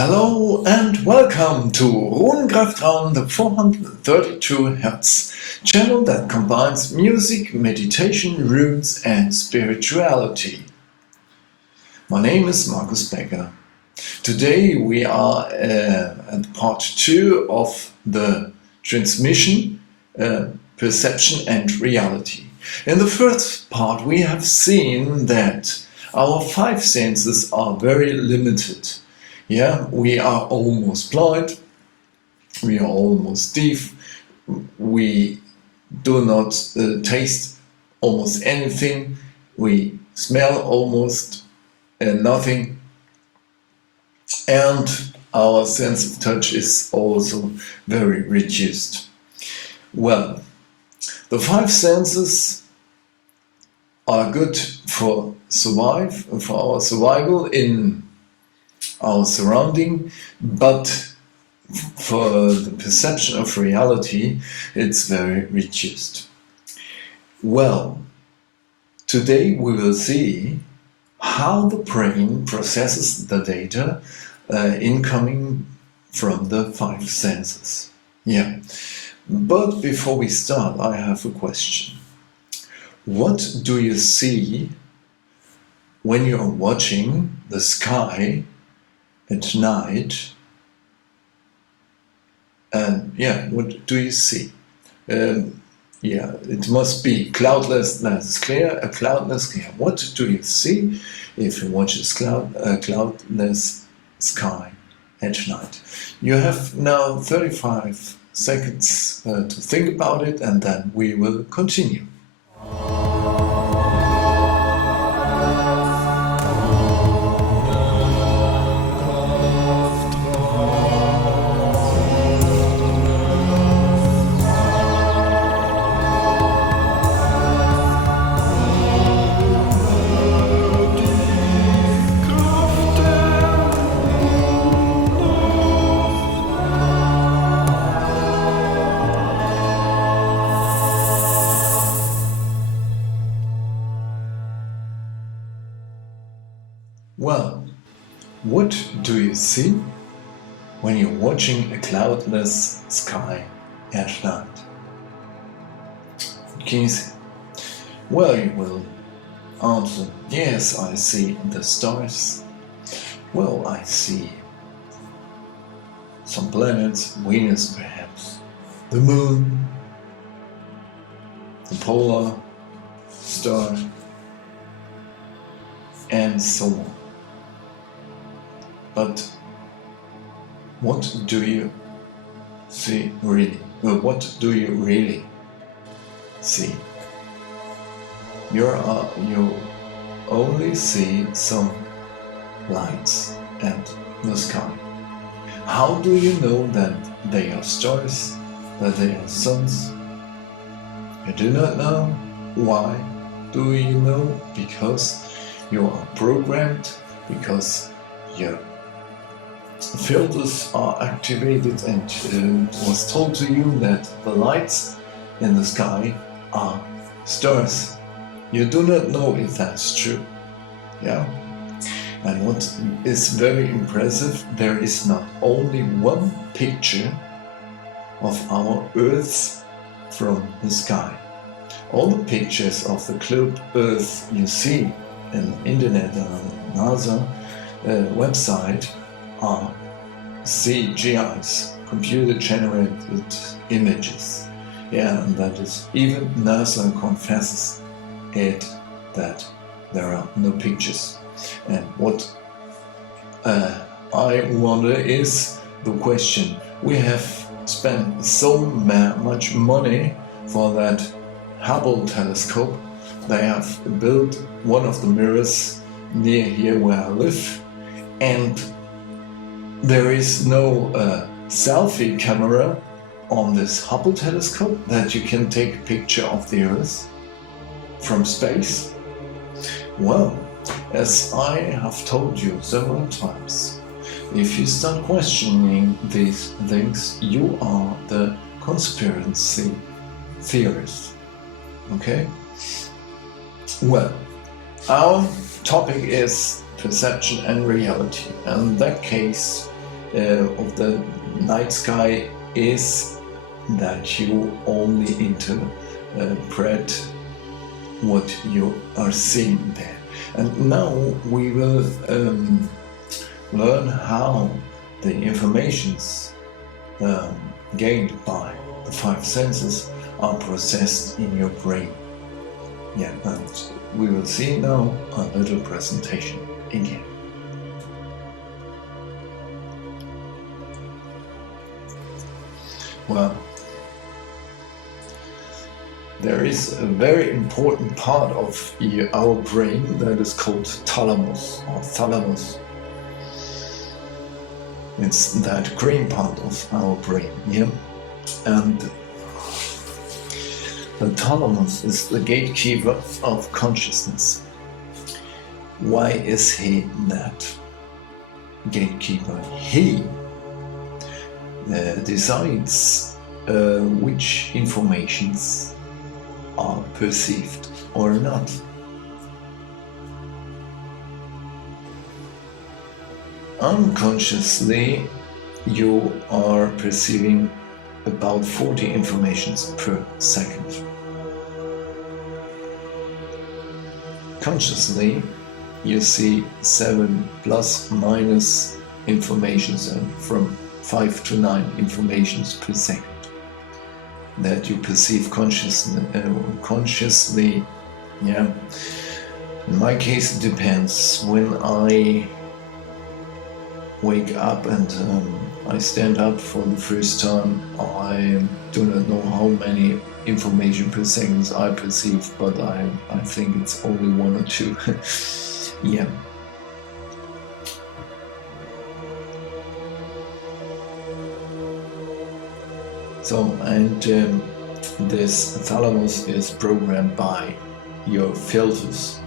Hello and welcome to Runenkraftraum, the 432 Hz channel that combines music, meditation, runes and spirituality. My name is Markus Becker. Today we are at part 2 of the transmission, perception and reality. In the first part we have seen that our 5 senses are very limited. Yeah, we are almost blind, we are almost deaf, we do not taste almost anything, we smell almost nothing, and our sense of touch is also very reduced. Well, the 5 senses are good for our survival in our surrounding, but for the perception of reality it's very reduced. Well, today we will see how the brain processes the data incoming from the 5 senses. Yeah, but before we start I have a question. What do you see when you are watching the sky at night? And yeah, what do you see? Yeah, it must be cloudless, that is clear, a cloudless sky. What do you see if you watch a cloudless sky at night? You have now 35 seconds to think about it, and then we will continue. Well, what do you see when you're watching a cloudless sky at night? What can you see? Well, you will answer, yes, I see the stars. Well, I see some planets, Venus perhaps, the moon, the polar star, and so on. But what do you see really? Well, what do you really see? You only see some lights and the sky. How do you know that they are stars, that they are suns? You do not know. Why do you know? Because you are programmed, because your filters are activated, and was told to you that the lights in the sky are stars. You do not know if that's true. Yeah. And what is very impressive, there is not only one picture of our Earth from the sky. All the pictures of the globe Earth you see in the internet and NASA website are CGIs, computer-generated images. Yeah, and that is, even NASA confesses it, that there are no pictures. And what I wonder is the question, we have spent so much money for that Hubble telescope. They have built one of the mirrors near here where I live, and there is no selfie camera on this Hubble telescope that you can take a picture of the Earth from space. Well, as I have told you several times, if you start questioning these things, you are the conspiracy theorist. Okay? Well, our topic is perception and reality. And in that case, of the night sky is that you only interpret what you are seeing there. And now we will learn how the informations gained by the five senses are processed in your brain. Yeah, and we will see now a little presentation again. Well, there is a very important part of our brain that is called thalamus or thalamus. It's that green part of our brain, yeah? And the thalamus is the gatekeeper of consciousness. Why is he that gatekeeper? He decides which informations are perceived or not. Unconsciously, you are perceiving about 40 informations per second. Consciously, you see 7 plus minus informations, and from 5 to 9 informations per second that you perceive consciously. Yeah. In my case, it depends. When I wake up and I stand up for the first time, I do not know how many information per second I perceive, but I think it's only 1 or 2. Yeah. So, and this thalamus is programmed by your filters.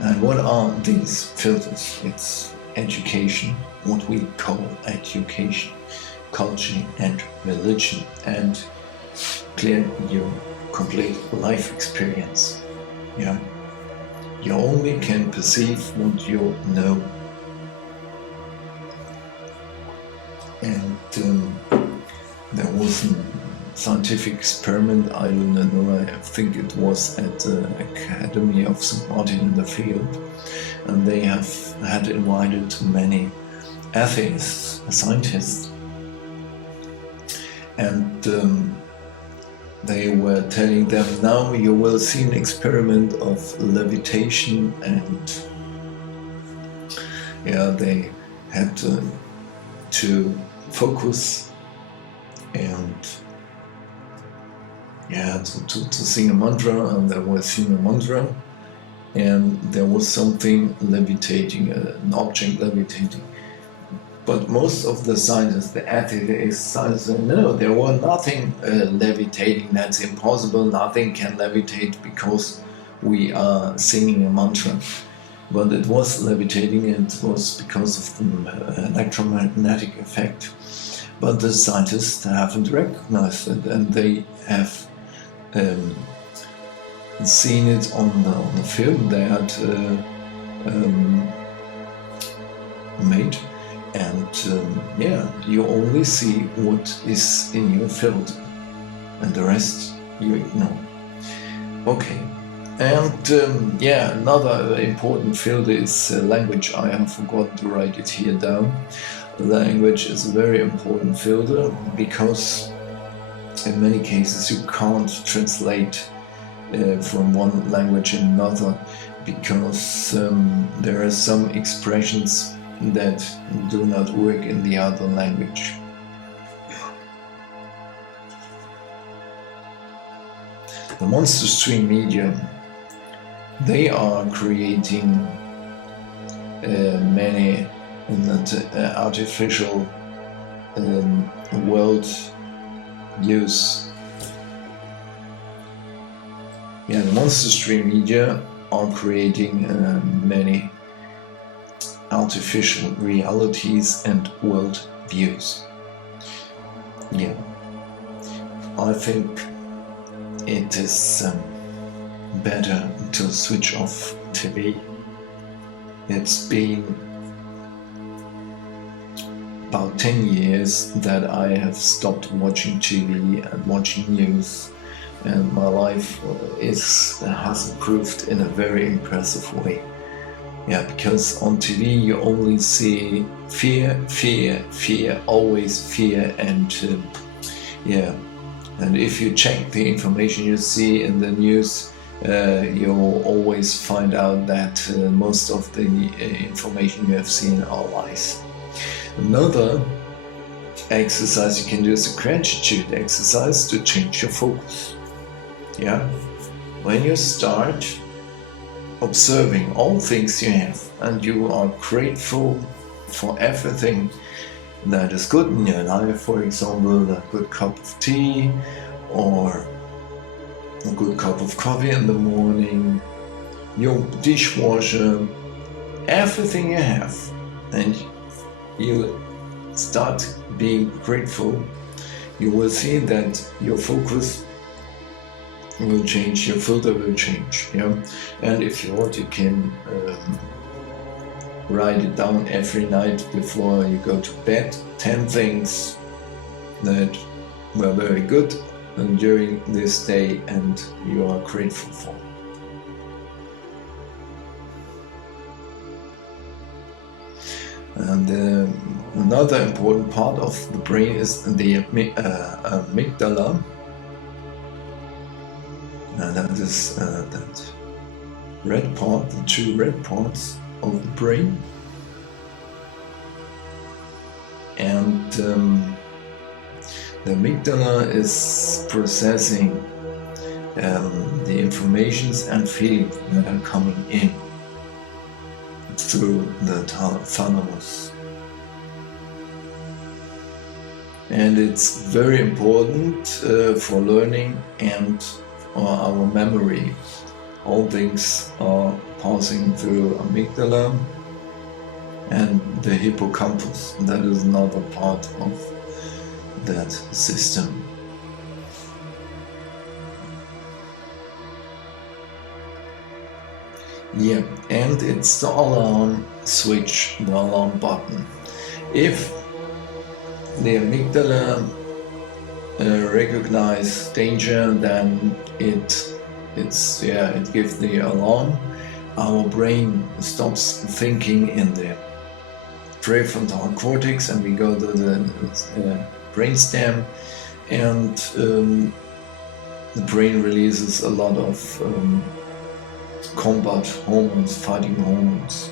And what are these filters? It's education, what we call education, culture and religion, and clear your complete life experience. Yeah, you only can perceive what you know. And there was a scientific experiment, I do not know, I think it was at the Academy of St. Martin in the Field, and they had invited many atheists, scientists, and they were telling them, now you will see an experiment of levitation, and yeah, they had to focus and to sing a mantra, and they were singing a mantra, and there was something levitating, an object levitating. But most of the scientists, the atheist scientists, said, no, there was nothing levitating, that's impossible, nothing can levitate because we are singing a mantra. But it was levitating, and it was because of the electromagnetic effect. But the scientists haven't recognized it, and they have seen it on the film they had made. And yeah, you only see what is in your field, and the rest you ignore. Okay. And yeah, another important field is language. I have forgotten to write it here down. Language is a very important filter because in many cases you can't translate from one language to another, because there are some expressions that do not work in the other language. The monster stream media, they are creating many artificial world views. Yeah, the monster stream media are creating many artificial realities and world views. Yeah, I think it is better to switch off TV. It's been about 10 years that I have stopped watching TV and watching news, and my life has improved in a very impressive way. Yeah, because on TV you only see fear, fear, fear, always fear, and and if you check the information you see in the news, you'll always find out that most of the information you have seen are lies. Another exercise you can do is a gratitude exercise to change your focus. Yeah, when you start observing all things you have and you are grateful for everything that is good in your life, for example, a good cup of tea or a good cup of coffee in the morning, your dishwasher, everything you have, and you start being grateful, you will see that your focus will change, your filter will change. Yeah, and if you want, you can write it down every night before you go to bed. 10 things that were very good and during this day and you are grateful for. And another important part of the brain is the amygdala. And that is that red part, the two red parts of the brain. And the amygdala is processing the informations and feelings that are coming in through the thalamus. And it's very important for learning and for our memory. All things are passing through amygdala and the hippocampus. That is another part of that system. Yeah, and it's the alarm switch, the alarm button. If the amygdala recognize danger, then it gives the alarm. Our brain stops thinking in the prefrontal cortex and we go to the brainstem, and the brain releases a lot of combat hormones, fighting hormones.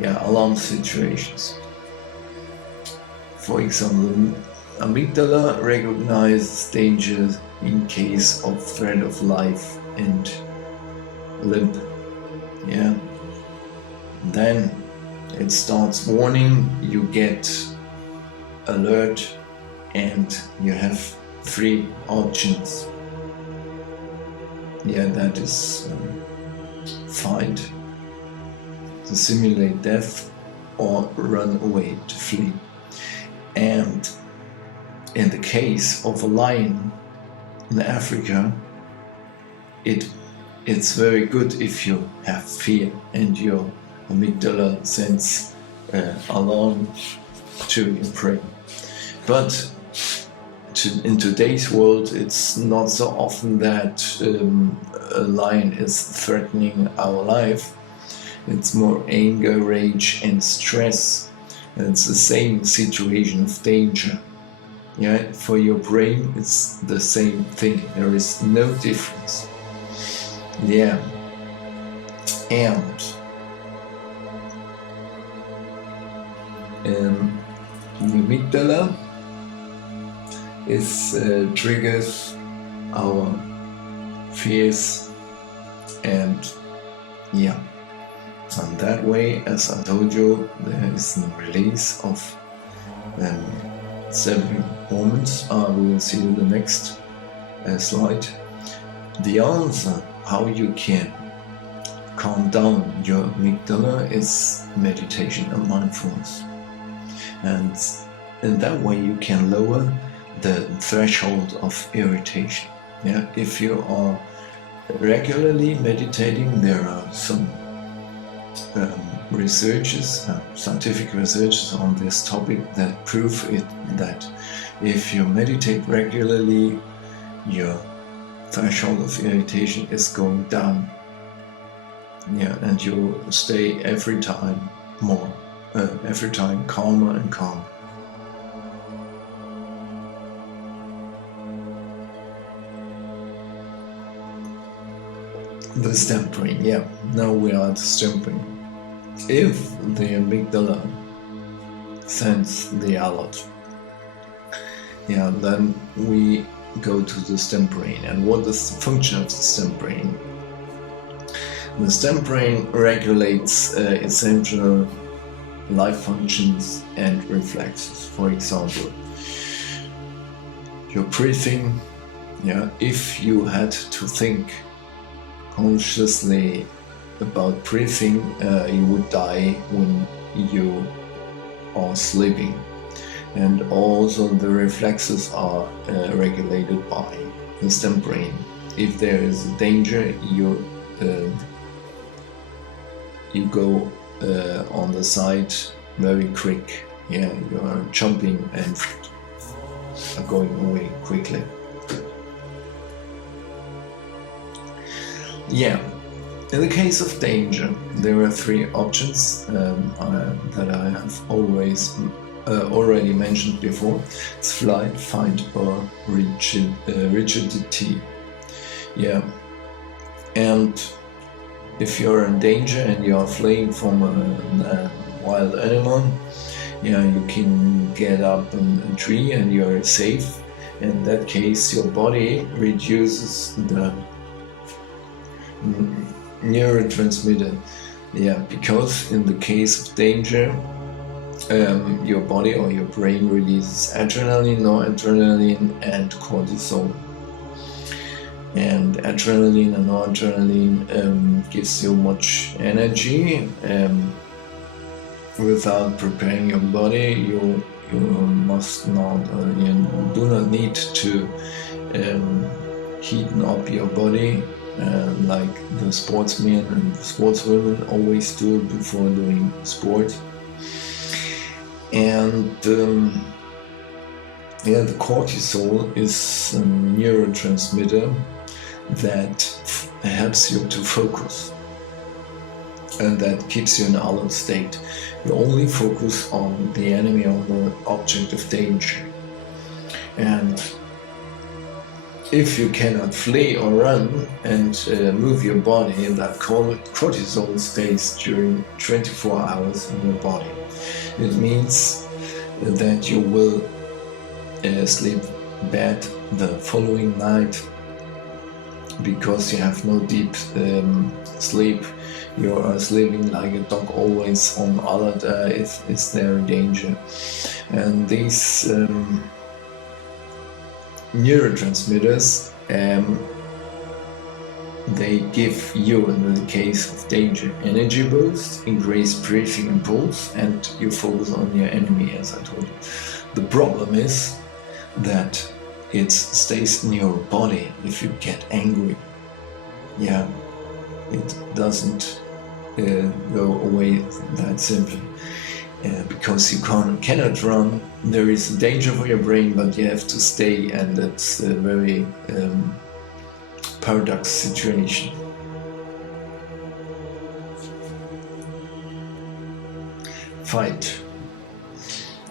Yeah, alarm situations. For example, amygdala recognizes danger in case of threat of life and limb. Yeah. Then it starts warning, you get alert, and you have 3 options. Yeah, that is fight, to simulate death, or run away, to flee. And in the case of a lion in Africa, it's very good if you have fear and your amygdala sends alarm to your brain. But in today's world, it's not so often that a lion is threatening our life. It's more anger, rage, and stress. And it's the same situation of danger. Yeah, for your brain, it's the same thing. There is no difference. Yeah, and the amygdala triggers our fears, and yeah, and that way, as I told you, there is a release of 7 hormones. We will see in the next slide. The answer how you can calm down your amygdala is meditation and mindfulness, and in that way you can lower the threshold of irritation. Yeah, if you are regularly meditating, there are some researches, scientific researches on this topic that prove it, that if you meditate regularly, your threshold of irritation is going down. Yeah, and you stay every time calmer and calmer. The stem brain, yeah. Now we are at the stem brain. If the amygdala sends the alert, yeah, then we go to the stem brain. And what is the function of the stem brain? The stem brain regulates essential life functions and reflexes. For example, your breathing. Yeah, if you had to think consciously about breathing, you would die when you are sleeping. And also the reflexes are regulated by the stem brain. If there is a danger, you go on the side very quick. Yeah, you are jumping and are going away quickly. Yeah, in the case of danger, there are three options that I have already mentioned before. It's flight, fight, or rigidity. Yeah, and if you're in danger and you are fleeing from a wild animal, yeah, you can get up on a tree and you are safe. In that case, your body reduces the neurotransmitter. Yeah, because in the case of danger, your body or your brain releases adrenaline, noradrenaline, and cortisol. And adrenaline and noradrenaline gives you much energy. Without preparing your body, you must not, you do not need to heat up your body like the sportsmen and sportswomen always do before doing sport. And yeah, the cortisol is a neurotransmitter that helps you to focus and that keeps you in an alert state. You only focus on the enemy or the object of danger. And if you cannot flee or run and move your body, that cortisol stays during 24 hours in your body. It means that you will sleep bad the following night because you have no deep sleep. You are sleeping like a dog, always on alert. Is there a danger? And these neurotransmitters, they give you, in the case of danger, energy boost, increased breathing impulse, and you focus on your enemy, as I told you. The problem is that it stays in your body if you get angry. Yeah, it doesn't go away that simply. Because you cannot run, there is a danger for your brain, but you have to stay, and that's a very paradox situation. Fight.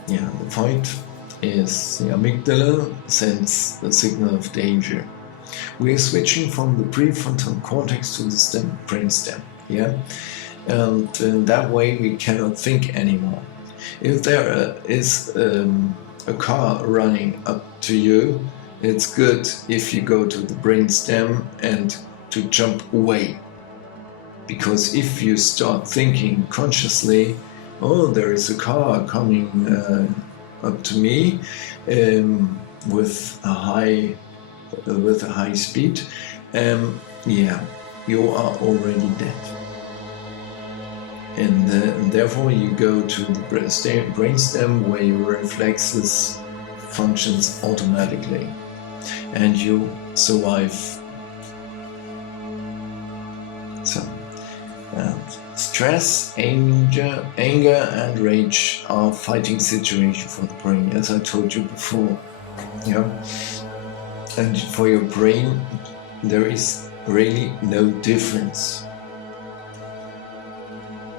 Yeah, the fight is the amygdala sends the signal of danger. We are switching from the prefrontal cortex to the brainstem. Yeah. And in that way we cannot think anymore. If there is a car running up to you, it's good if you go to the brainstem and to jump away. Because if you start thinking consciously, oh, there is a car coming up to me with a high speed, yeah, you are already dead. And therefore you go to the brainstem where your reflexes functions automatically and you survive. So And stress, anger, and rage are fighting situations for the brain, as I told you before. Yeah. And for your brain, there is really no difference.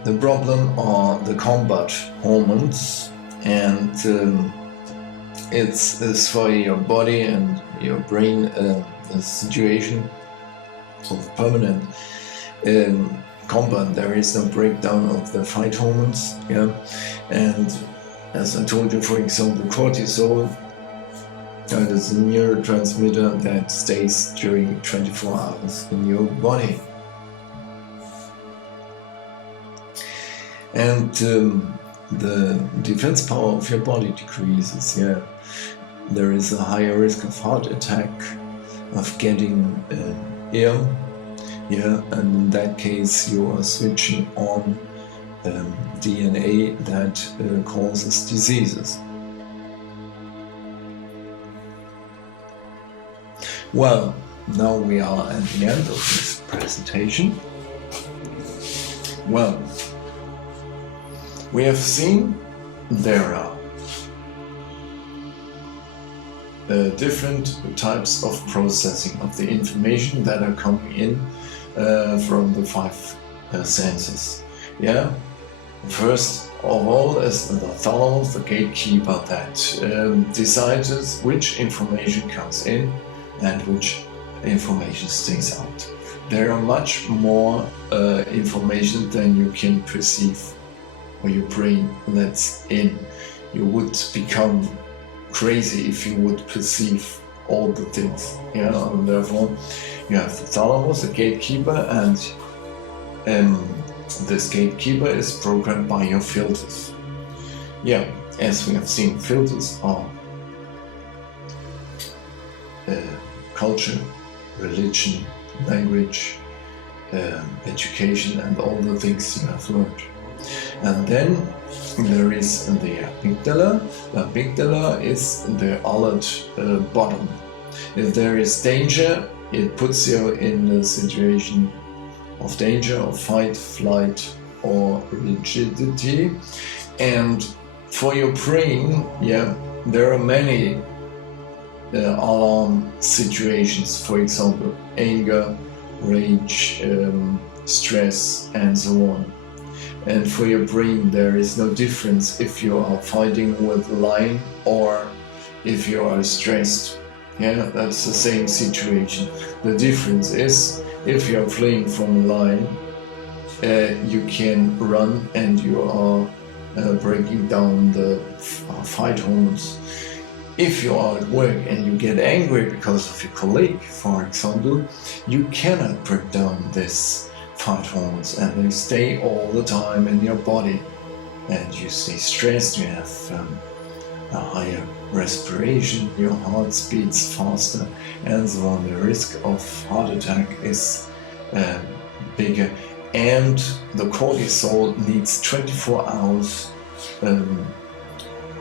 The problem are the combat hormones, and it's for your body and your brain a situation of permanent combat. There is no breakdown of the fight hormones, yeah. And as I told you, for example, cortisol, that is a neurotransmitter that stays during 24 hours in your body. And the defense power of your body decreases, yeah. There is a higher risk of heart attack, of getting ill, yeah, and in that case you are switching on DNA that causes diseases. Well, now we are at the end of this presentation. Well, we have seen there are different types of processing of the information that are coming in from the five senses. Yeah, first of all is the thalamus, the gatekeeper that decides which information comes in and which information stays out. There are much more information than you can perceive or your brain lets in. You would become crazy if you would perceive all the things, yeah, and therefore you have the thalamus, the gatekeeper, and this gatekeeper is programmed by your filters. Yeah, as we have seen, filters are culture, religion, language, education, and all the things you have learned. And then there is the amygdala. The amygdala is the alert bottom. If there is danger, it puts you in a situation of danger, of fight, flight, or rigidity. And for your brain, yeah, there are many alarm situations, for example, anger, rage, stress, and so on. And for your brain, there is no difference if you are fighting with a lion or if you are stressed. Yeah, that's the same situation. The difference is, if you are fleeing from a lion, you can run and you are breaking down the fight hormones. If you are at work and you get angry because of your colleague, for example, you cannot break down this fight hormones, and they stay all the time in your body, and you stay stressed. You have a higher respiration, your heart beats faster, and so on. The risk of heart attack is bigger, and the cortisol needs 24 hours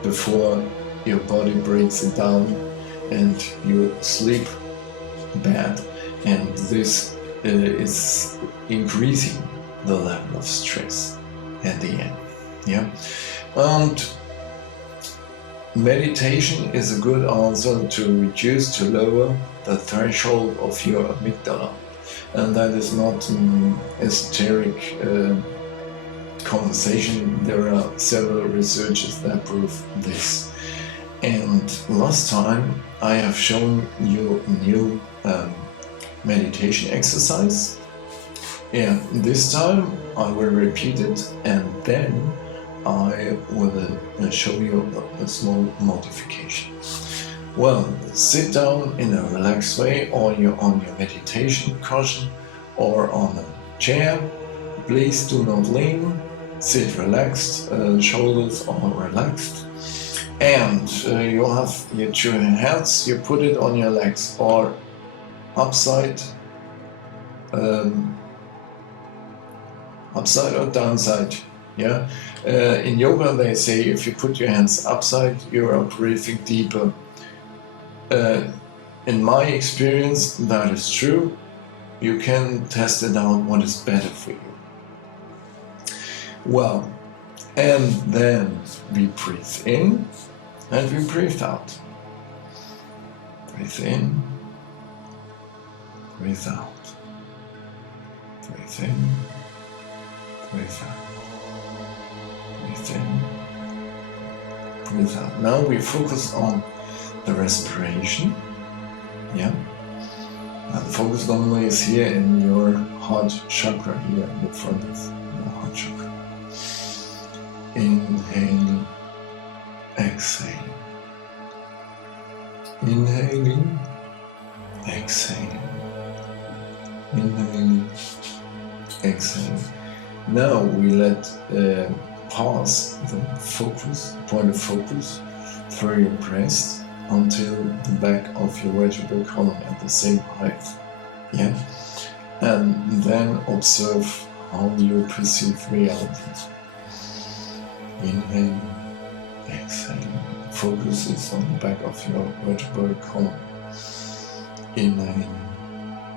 before your body breaks it down and you sleep bad, and this is increasing the level of stress at the end. Yeah, and meditation is a good answer to reduce, to lower the threshold of your amygdala, and that is not an esoteric conversation. There are several researchers that prove this. And last time I have shown you a new meditation exercise. Yeah, this time I will repeat it, and then I will show you a small modification. Well, sit down in a relaxed way, or you're on your meditation cushion or on a chair. Please do not lean. Sit relaxed, shoulders are relaxed. And you'll have your two hands, you put it on your legs or upside or downside. Yeah. In yoga they say if you put your hands upside, you are breathing deeper. In my experience, that is true. You can test it out what is better for you. Well, and then we breathe in and we breathe out. Breathe in, breathe out. Breathe in, breathe out. Breathe in, breathe out. Now we focus on the respiration. Yeah. And the focus normally is here in your heart chakra, here in the front of your heart chakra. Inhaling, exhaling. Inhaling, exhaling. Inhaling, exhaling. Now we let pass the focus, point of focus, through your breast until the back of your vertebral column at the same height. Yeah? And then observe how you perceive reality. Inhale, exhale. Focus is on the back of your vertebral column. Inhale,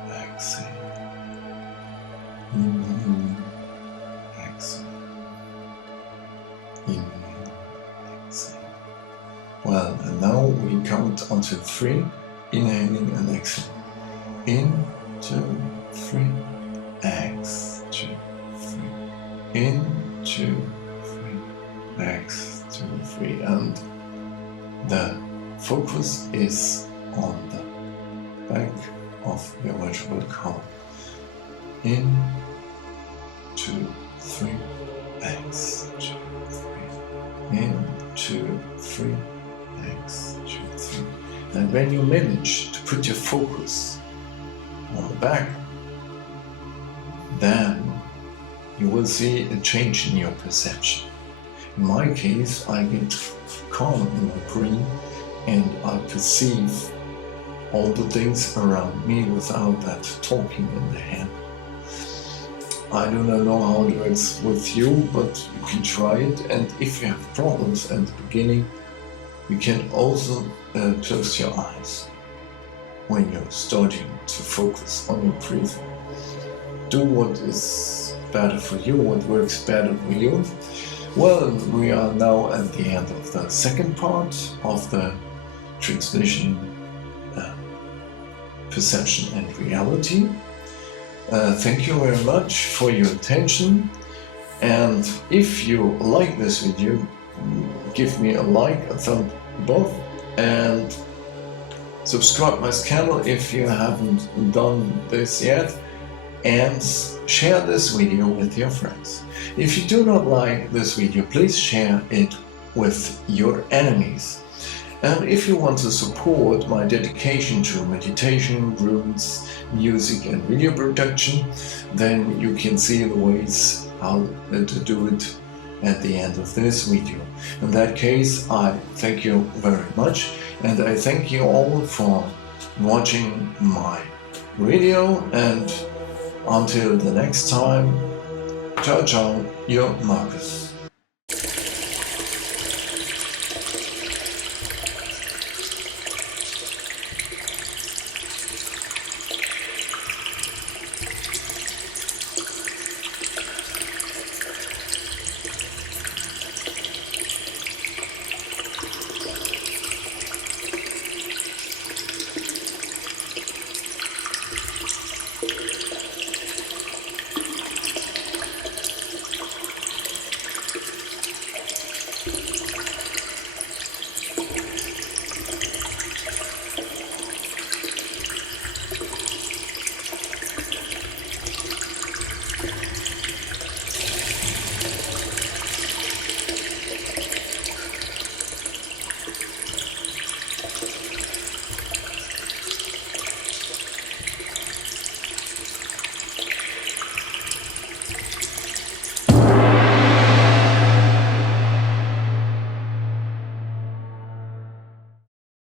exhale. Inhale, exhale. Inhale, exhale. Well, and now we count until 3, inhaling and exhaling. In, 2, 3, X, 2, 3. In, 2, 3, X, 2, 3. And the focus is on the back of your vertebral column. In, 2, 3, X, 2, 3. In, 2, 3, X, 2, 3. And when you manage to put your focus on the back, then you will see a change in your perception. In my case, I get calm in my brain and I perceive all the things around me without that talking in the head. I do not know how it works with you, but you can try it. And if you have problems at the beginning, you can also close your eyes when you're starting to focus on your breathing. Do what is better for you, what works better for you. Well, we are now at the end of the second part of the transmission, perception and reality. Thank you very much for your attention, and if you like this video, give me a like, a thumb above, and subscribe my channel if you haven't done this yet, and share this video with your friends. If you do not like this video, please share it with your enemies. And if you want to support my dedication to meditation, rooms, music and video production, then you can see the ways how to do it at the end of this video. In that case, I thank you very much, and I thank you all for watching my video, and until the next time, ciao ciao, your Markus.